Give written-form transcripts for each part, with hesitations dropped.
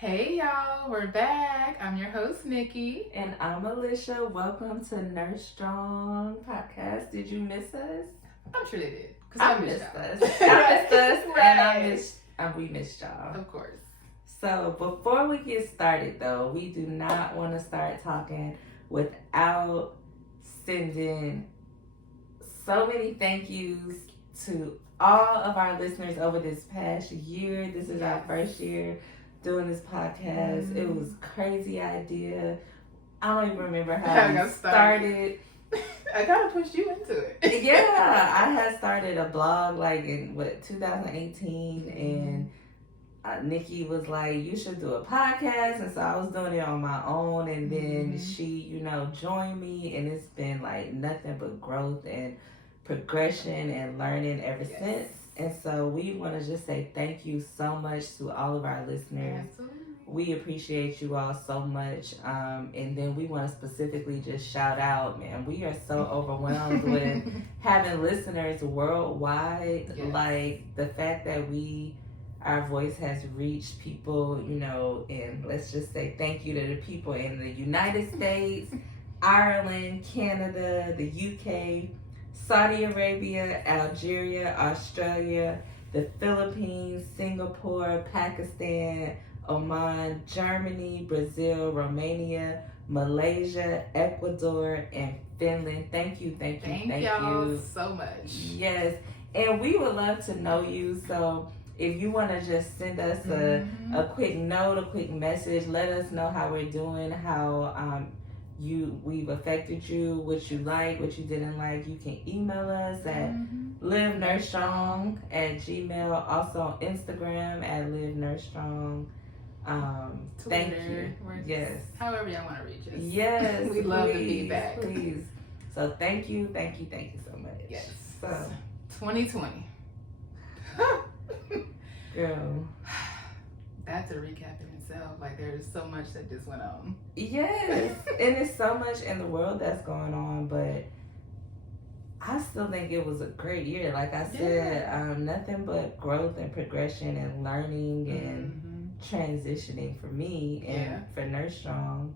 Hey y'all, we're back. I'm your host, Nikki. And I'm Alicia. Welcome to Nurse Strong Podcast. Did you miss us? I'm sure they did. I missed us. I missed us. Right. And we missed y'all. Of course. So before we get started though, we do not want to start talking without sending so many thank yous to all of our listeners over this past year. This is our first year doing this podcast. Mm-hmm. It was a crazy idea. I don't even remember how we started. I kind of pushed you into it. Yeah, I had started a blog like in 2018, and Nikki was like, "You should do a podcast," and so I was doing it on my own, and then she, joined me, and it's been like nothing but growth and progression and learning ever since. And so we want to just say thank you so much to all of our listeners. Absolutely. We appreciate you all so much. And then we want to specifically just shout out, man, we are so overwhelmed with having listeners worldwide. Yes. Like the fact that our voice has reached people, and let's just say thank you to the people in the United States, Ireland, Canada, the UK, Saudi Arabia, Algeria, Australia, the Philippines, Singapore, Pakistan, Oman, Germany, Brazil, Romania, Malaysia, Ecuador, and Finland. Thank you y'all so much. Yes, and we would love to know you. So if you want to just send us a quick note, a quick message, let us know how we're doing, how we've affected you, what you like, what you didn't like. You can email us at livenursstrong@gmail. Also on Instagram at livenursstrong. Thank you. Yes. However y'all want to reach us. Yes. We love the feedback. Please. So thank you so much. Yes. So 2020. Girl. That's a recap in itself. Like there's so much that just went on. Yes. And there's so much in the world that's going on, but I still think it was a great year. Like I said, nothing but growth and progression and learning and transitioning for me and for Nurse Strong.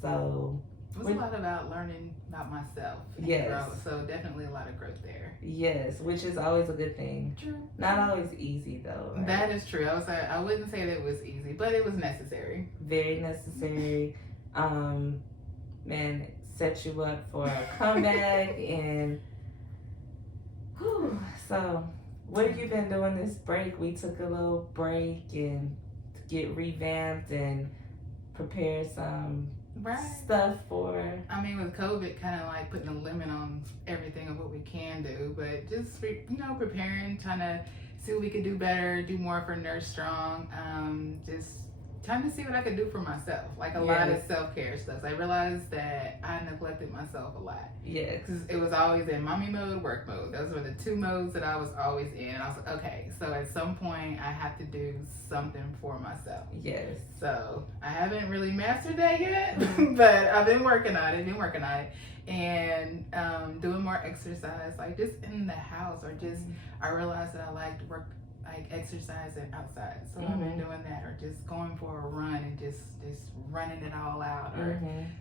So it was a lot about learning about myself. Yes. Growth, so definitely a lot of growth there. Yes, which is always a good thing. True. Not always easy though. Right? That is true. I wouldn't say that it was easy, but it was necessary. Very necessary. Man, set you up for a comeback and so what have you been doing this break? We took a little break and to get revamped and prepare some stuff for. I mean, with COVID, kind of like putting a limit on everything of what we can do, but just preparing, trying to see what we could do better, do more for Nurse Strong. Just trying to see what I could do for myself, like a lot of self-care stuff. I realized that I neglected myself a lot. Yes. Because it was always in mommy mode, work mode. Those were the two modes that I was always in. I was like, okay, so at some point I have to do something for myself. Yes. So I haven't really mastered that yet, but I've been working on it. And doing more exercise, like just in the house, or just I realized that I like to work like exercising outside, so I've been doing that, or just going for a run and just running it all out. Or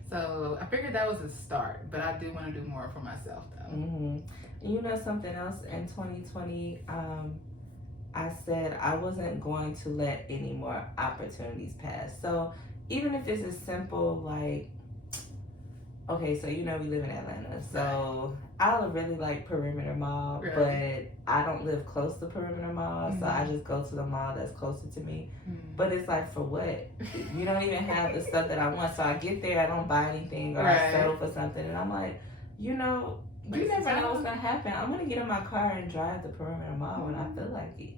so I figured that was a start, but I do want to do more for myself though. You know something else in 2020, I said I wasn't going to let any more opportunities pass. So even if it's as simple like, okay, so we live in Atlanta, so I really like Perimeter Mall, but I don't live close to Perimeter Mall, so I just go to the mall that's closer to me. But it's like, for what? You don't even have the stuff that I want, so I get there, I don't buy anything, or I settle for something, and I'm like, you never know what's gonna happen. I'm gonna get in my car and drive to Perimeter Mall when I feel like it.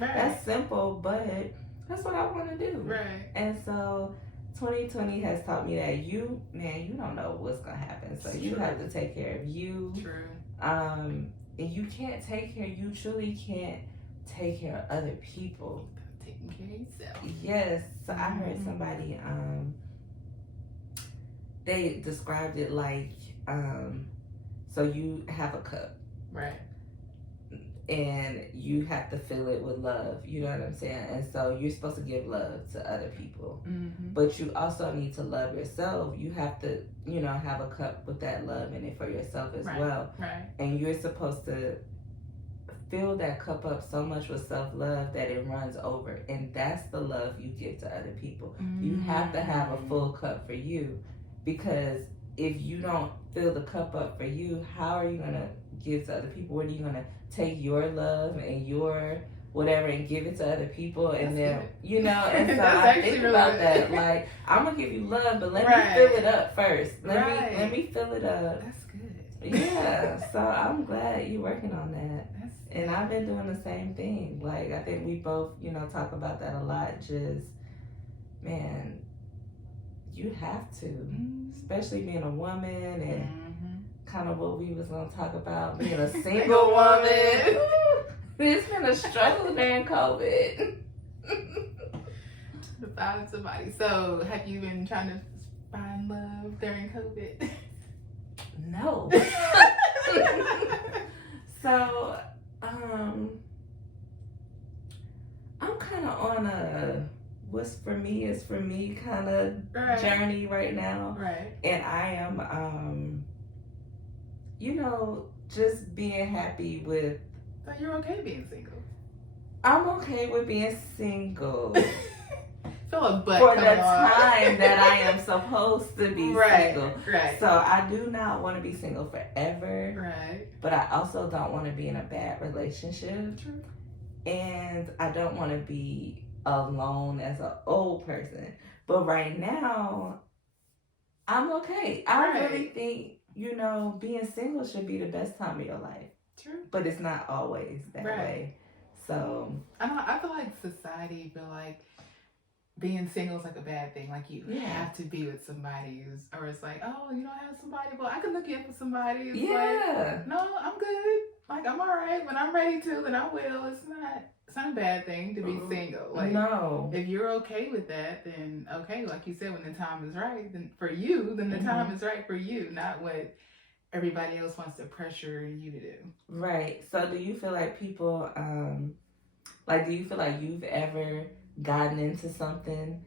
That's simple, but that's what I want to do. Right. And so 2020 has taught me that you don't know what's gonna happen, so you have to take care of you. True. And you truly can't take care of other people. Taking care of yourself. Yes. So I heard somebody they described it like so you have a cup, right? and you have to fill it with love. You know what I'm saying? And so you're supposed to give love to other people, but you also need to love yourself. You have to, have a cup with that love in it for yourself as well. Right. And you're supposed to fill that cup up so much with self-love that it runs over, and that's the love you give to other people. You have to have a full cup for you, because if you don't fill the cup up for you, how are you going to give to other people? What are you going to take your love and your whatever and give it to other people? And then, and so I think about that. Like, I'm going to give you love, but let me fill it up first. Let me fill it up. That's good. Yeah, so I'm glad you're working on that. And I've been doing the same thing. Like, I think we both, talk about that a lot. Just, man, you have to, especially being a woman and kind of what we was going to talk about, being a single woman. It's been a struggle during COVID. To find somebody. So, have you been trying to find love during COVID? No. So, I'm kind of on a what's for me is for me kind of journey right now. Right. And I am, just being happy with. So you're okay being single? I'm okay with being single. Feel a butt for the time that I am supposed to be single. Right. So I do not want to be single forever. Right. But I also don't want to be in a bad relationship. True. And I don't want to be alone as an old person. But right now, I'm okay. I really think, being single should be the best time of your life. True. But it's not always that way. So I feel like society feel like being single is like a bad thing. Like you have to be with somebody or it's like, oh, you don't have somebody. Well, I can look in for somebody. It's like, no, I'm good. Like, I'm all right. When I'm ready to, then I will. It's not a bad thing to be single. Like, no. If you're okay with that, then okay. Like you said, when the time is right, then for you, then the time is right for you, not what everybody else wants to pressure you to do. Right. So do you feel like people, do you feel like you've ever gotten into something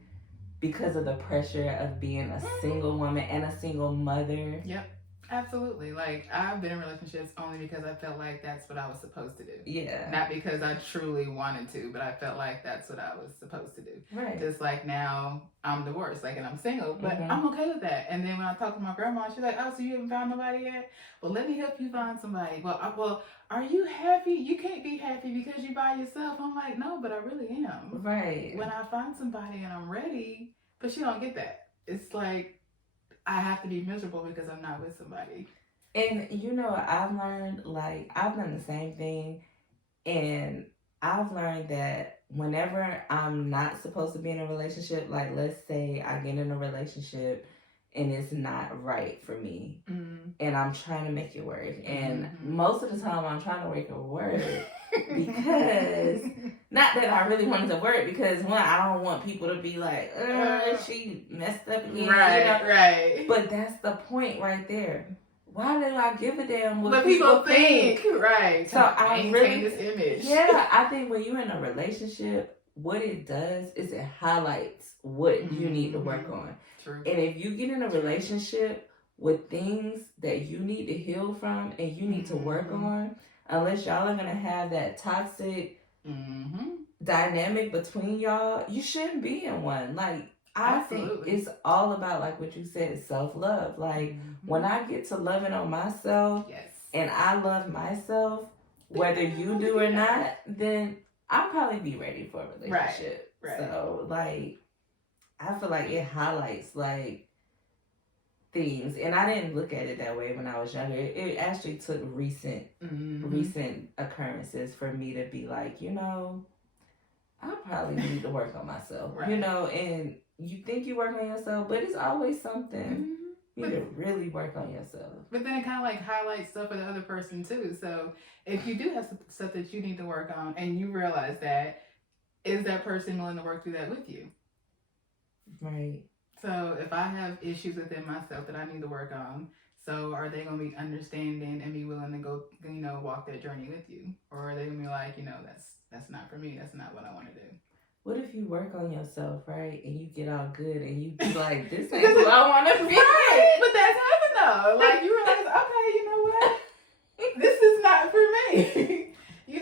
because of the pressure of being a single woman and a single mother? Yep, absolutely. Like, I've been in relationships only because I felt like that's what I was supposed to do. Yeah. Not because I truly wanted to, but I felt like that's what I was supposed to do. Right. Just like now I'm divorced, like, and I'm single, but I'm okay with that. And then when I talk to my grandma, she's like, oh, so you haven't found nobody yet? Well, let me help you find somebody. Well, are you happy? You can't be happy because you're by yourself. I'm like, no, but I really am. Right. When I find somebody and I'm ready, but she don't get that. It's like, I have to be miserable because I'm not with somebody. And I've learned, like, I've done the same thing, and I've learned that whenever I'm not supposed to be in a relationship, like, let's say I get in a relationship and it's not right for me, and I'm trying to make it work, and most of the time I'm trying to make it work because, not that I really want it to work, because one, I don't want people to be like, she messed up again, right. But that's the point right there. Why do I give a damn what people think? Right. So I maintain this image. Yeah, I think when you're in a relationship, what it does is it highlights what you need to work on. True. And if you get in a relationship with things that you need to heal from and you need to work on, unless y'all are gonna have that toxic dynamic between y'all, you shouldn't be in one. Like, I think it's all about, like what you said, self-love. Like, when I get to loving on myself and I love myself, whether you do or not, then I'll probably be ready for a relationship. Right. So, like, I feel like it highlights, like, things. And I didn't look at it that way when I was younger. It actually took recent occurrences for me to be like, I probably need to work on myself. And you think you work on yourself, but it's always something. You need to really work on yourself. But then it kind of like highlights stuff for the other person too. So if you do have stuff that you need to work on and you realize that, is that person willing to work through that with you? Right. So if I have issues within myself that I need to work on, So are they gonna be understanding and be willing to go, walk that journey with you, or are they gonna be like, that's not for me. That's not what I want to do. What if you work on yourself, right, and you get all good, and you be like, "This ain't who I want to be." Right, but that's happened though. Like you realize, okay, you know what? This is not for me.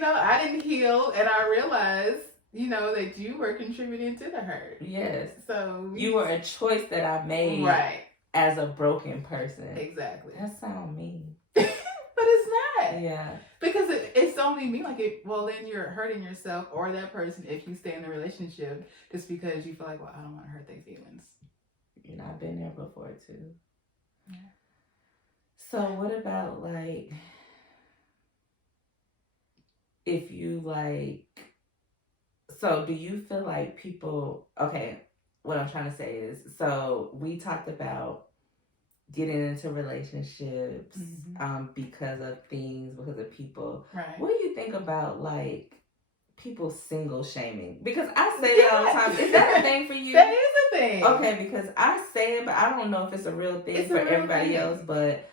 I didn't heal, and I realized, that you were contributing to the hurt. Yes. So you were a choice that I made, right? As a broken person. Exactly. That sounds mean. But it's not. Yeah. Because it's only me. Like, then you're hurting yourself or that person if you stay in the relationship just because you feel like, well, I don't want to hurt their feelings. I've been there before too. Yeah. So what about like, if you like, so do you feel like people, okay, what I'm trying to say is, so we talked about getting into relationships because of people. Right. What do you think about like people single shaming? Because I say that all the time. Is that a thing for you? That is a thing. Okay, because I say it, but I don't know if it's a real thing for everybody else. But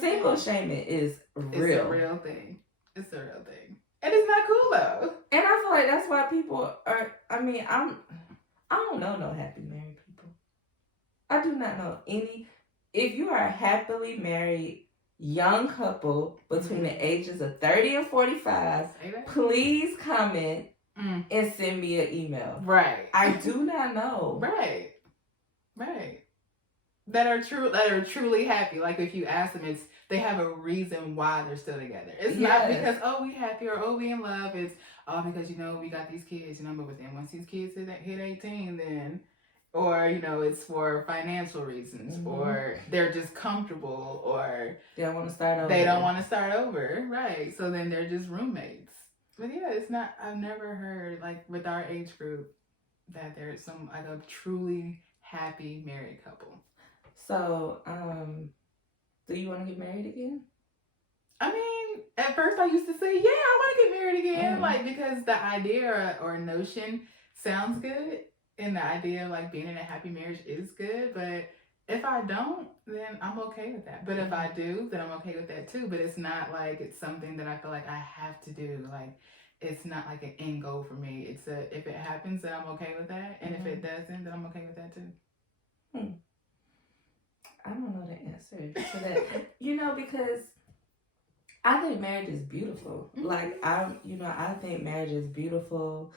single shaming is real. It's a real thing. It's a real thing. And it's not cool though. And I feel like that's why people are, I don't know no happy married people. I do not know any. If you are a happily married young couple between the ages of 30 and 45, please comment and send me an email. Right. I do not know. Right. That are truly happy. Like if you ask them, they have a reason why they're still together. It's not because, we happy or we in love. It's because we got these kids, but within once these kids hit 18, then, or it's for financial reasons, or they're just comfortable, or they don't want to start over. They don't want to start over, right? So then they're just roommates. But yeah, it's not. I've never heard like with our age group that there's some like a truly happy married couple. So, do you want to get married again? I mean, at first I used to say, yeah, I want to get married again. Like, because the idea or notion sounds good. And the idea of like being in a happy marriage is good. But if I don't, then I'm okay with that. But if I do, then I'm okay with that too. But it's not like it's something that I feel like I have to do. Like, it's not like an end goal for me. It's if it happens, then I'm okay with that. And if it doesn't, then I'm okay with that too. I don't know the answer to that. Because I think marriage is beautiful. Like, I think marriage is beautiful.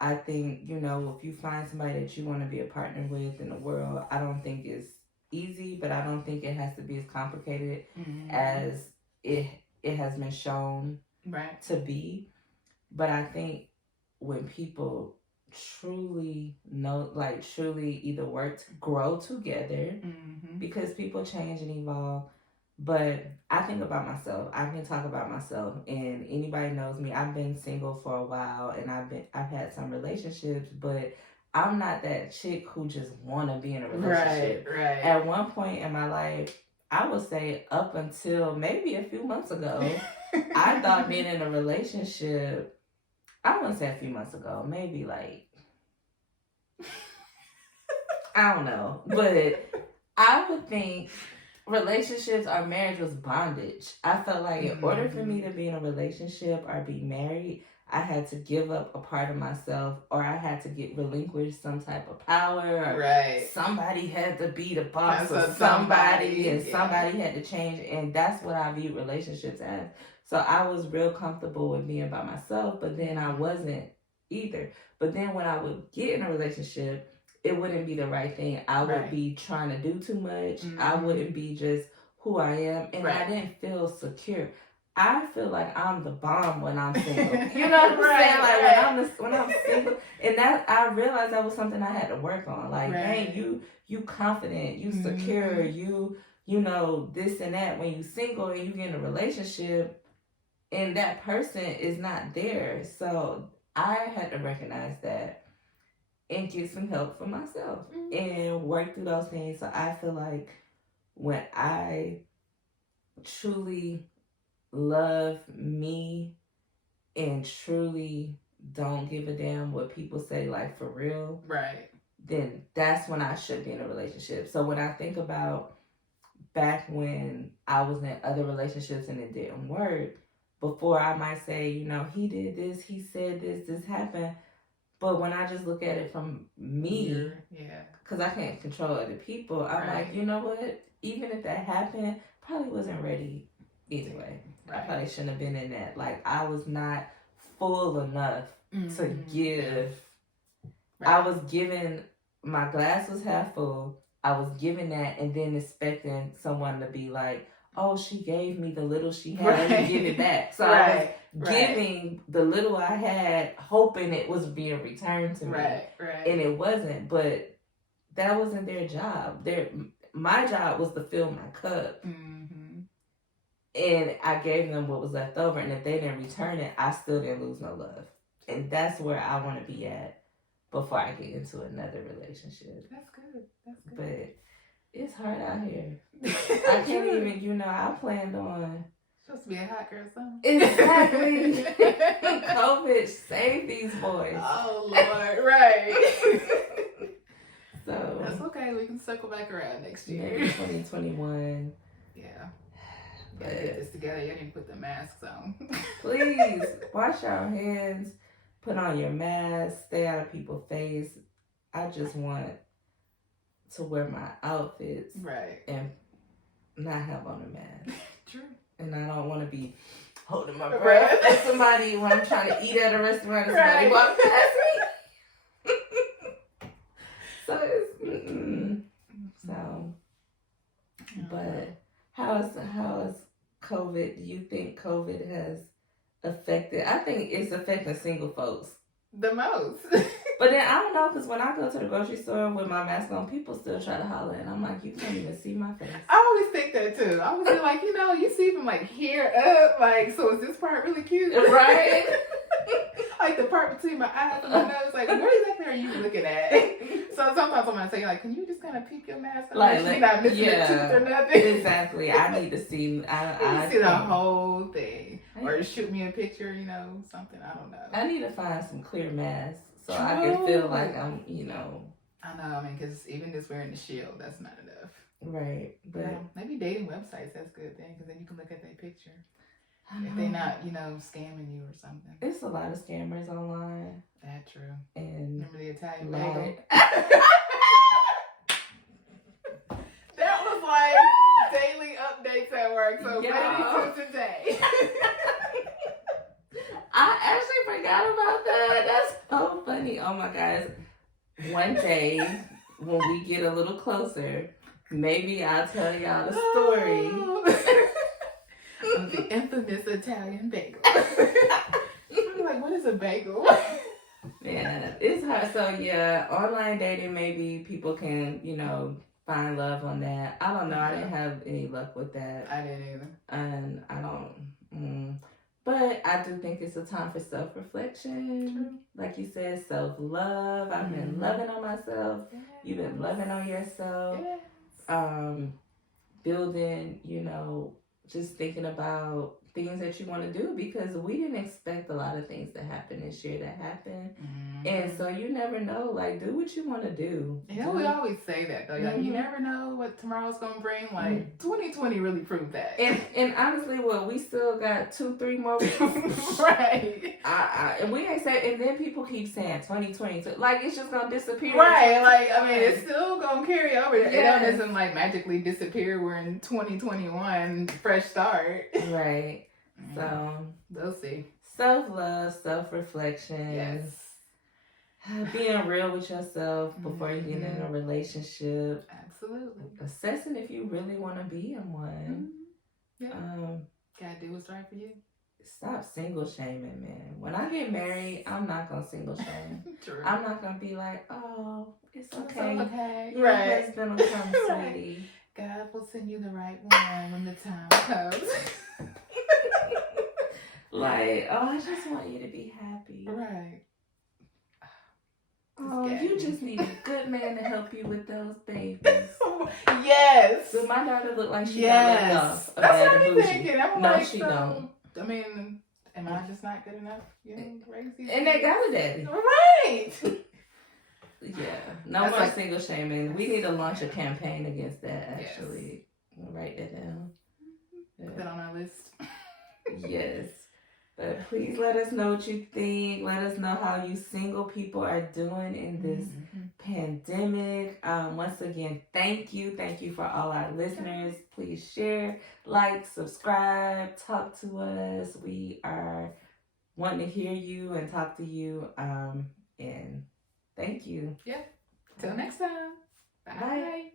I think, if you find somebody that you want to be a partner with in the world, I don't think it's easy, but I don't think it has to be as complicated as it has been shown to be. But I think when people truly either grow together, because people change and evolve. But I think about myself. I can talk about myself, and anybody knows me. I've been single for a while, and I've had some relationships, but I'm not that chick who just want to be in a relationship. Right. At one point in my life, I would say up until maybe a few months ago, I thought being in a relationship. I wouldn't say a few months ago, maybe like, I don't know, but I would think relationships or marriage was bondage. I felt like in order for me to be in a relationship or be married, I had to give up a part of myself, or I had to relinquish some type of power, or somebody had to be the boss of somebody, and somebody had to change, and that's what I viewed relationships as. So I was real comfortable with being by myself, but then I wasn't either. But then when I would get in a relationship, it wouldn't be the right thing. I would be trying to do too much. I wouldn't be just who I am, and I didn't feel secure. I feel like I'm the bomb when I'm single. You know what I'm saying? Like when I'm single, and that I realized that was something I had to work on. Like, dang, you confident, you secure, you know this and that. When you single and you get in a relationship, and that person is not there, so I had to recognize that and get some help for myself and work through those things. So I feel like when I truly love me and truly don't give a damn what people say, like for real, then that's when I should be in a relationship. So when I think about back when I was in other relationships and it didn't work, before I might say, you know, he did this, he said this happened. But when I just look at it from me, because I can't control other people, I'm like, you know what? Even if that happened, probably wasn't ready anyway. I probably shouldn't have been in that. Like, I was not full enough to give. I was given, my glass was half full. I was given that and then expecting someone to be like, oh, she gave me the little she had, let me give it back. So I was giving the little I had, hoping it was being returned to me. And it wasn't. But that wasn't their job. My job was to fill my cup. And I gave them what was left over. And if they didn't return it, I still didn't lose no love. And that's where I want to be at before I get into another relationship. That's good. But it's hard out here. I can't even, you know, I planned on. Supposed to be a hot girl summer. Exactly. COVID saved these boys. Oh, Lord. Right. So. That's okay. We can circle back around next year. Maybe 2021. Yeah. Gotta get this together. You didn't put the masks on. Please wash your hands, put on your mask, stay out of people's face. I just want to wear my outfits and not have on a mask. True. And I don't want to be holding my breath at somebody when I'm trying to eat at a restaurant and somebody walk past me. So it's so. But how is COVID? Do you think COVID has affected? I think it's affecting single folks the most. But then I don't know, because when I go to the grocery store with my mask on, people still try to holler, and I'm like, you can't even see my face. I always think that too. I always be like, you know, you see from like here up, like, so is this part really cute? Right? Like the part between my eyes and my nose, like, what exactly are you looking at? So sometimes I'm gonna say, like, can you just kind of peek your mask on? Like you're not missing a tooth or nothing. Exactly. I need to see. I see the whole thing, or shoot me a picture, you know, something. I don't know. I need to find some clear masks so I can feel like I'm, you know. I know. I mean, because even just wearing the shield, that's not enough. Right. But maybe dating websites, that's a good thing, because then you can look at their picture. If they're not, you know, scamming you or something. It's a lot of scammers online. That's true. And remember the Italian bagel? That was like daily updates at work. So ready to today. I actually forgot about that. That's so funny. Oh my gosh. One day when we get a little closer, maybe I'll tell y'all the story. Of the infamous Italian bagel. I'm like, what is a bagel? Yeah, it's hard. So yeah, online dating, maybe people can, you know, find love on that. I don't know. I didn't have any luck with that. I didn't either. And I don't. But I do think it's a time for self-reflection. True. Like you said, self-love. I've been loving on myself. Yes. You've been loving on yourself. Yes. Building, you know, just thinking about things that you want to do, because we didn't expect a lot of things to happen this year that happened. And so you never know, like, do what you want to do. Yeah, we always say that though. Like, you never know what tomorrow's gonna bring. Like 2020 really proved that. And honestly, we still got 2-3 more weeks. Right. And we ain't say, and then people keep saying 2022, like it's just gonna disappear. Right. Like, I mean, it's still gonna carry over. It doesn't like magically disappear. We're in 2021, fresh start. Right. So we'll see. Self-love, self-reflection. Yes. Being real with yourself before you get in a relationship. Absolutely. Assessing if you really want to be in one. Yeah. Gotta do what's right for you. Stop single shaming, man. When I get married, I'm not gonna single shame. True. I'm not gonna be like, oh, it's okay. It's okay. Your husband will come, sweetie. God will send you the right one when the time comes. Like, oh, I just want you to be happy. Right. Oh, you just need a good man to help you with those babies. Yes. So my daughter look like she got left off. That's what I'm thinking. I'm no, like, she don't. I mean, am I just not good enough? You know, to raise these and they got a daddy. Right. Yeah. No more single shaming. We need to launch a campaign against that, actually. I'll write that down. Put that on our list. Yes. But please let us know what you think. Let us know how you single people are doing in this pandemic. Once again, thank you. Thank you for all our listeners. Please share, like, subscribe, talk to us. We are wanting to hear you and talk to you. And thank you. Till next time. Bye. Bye.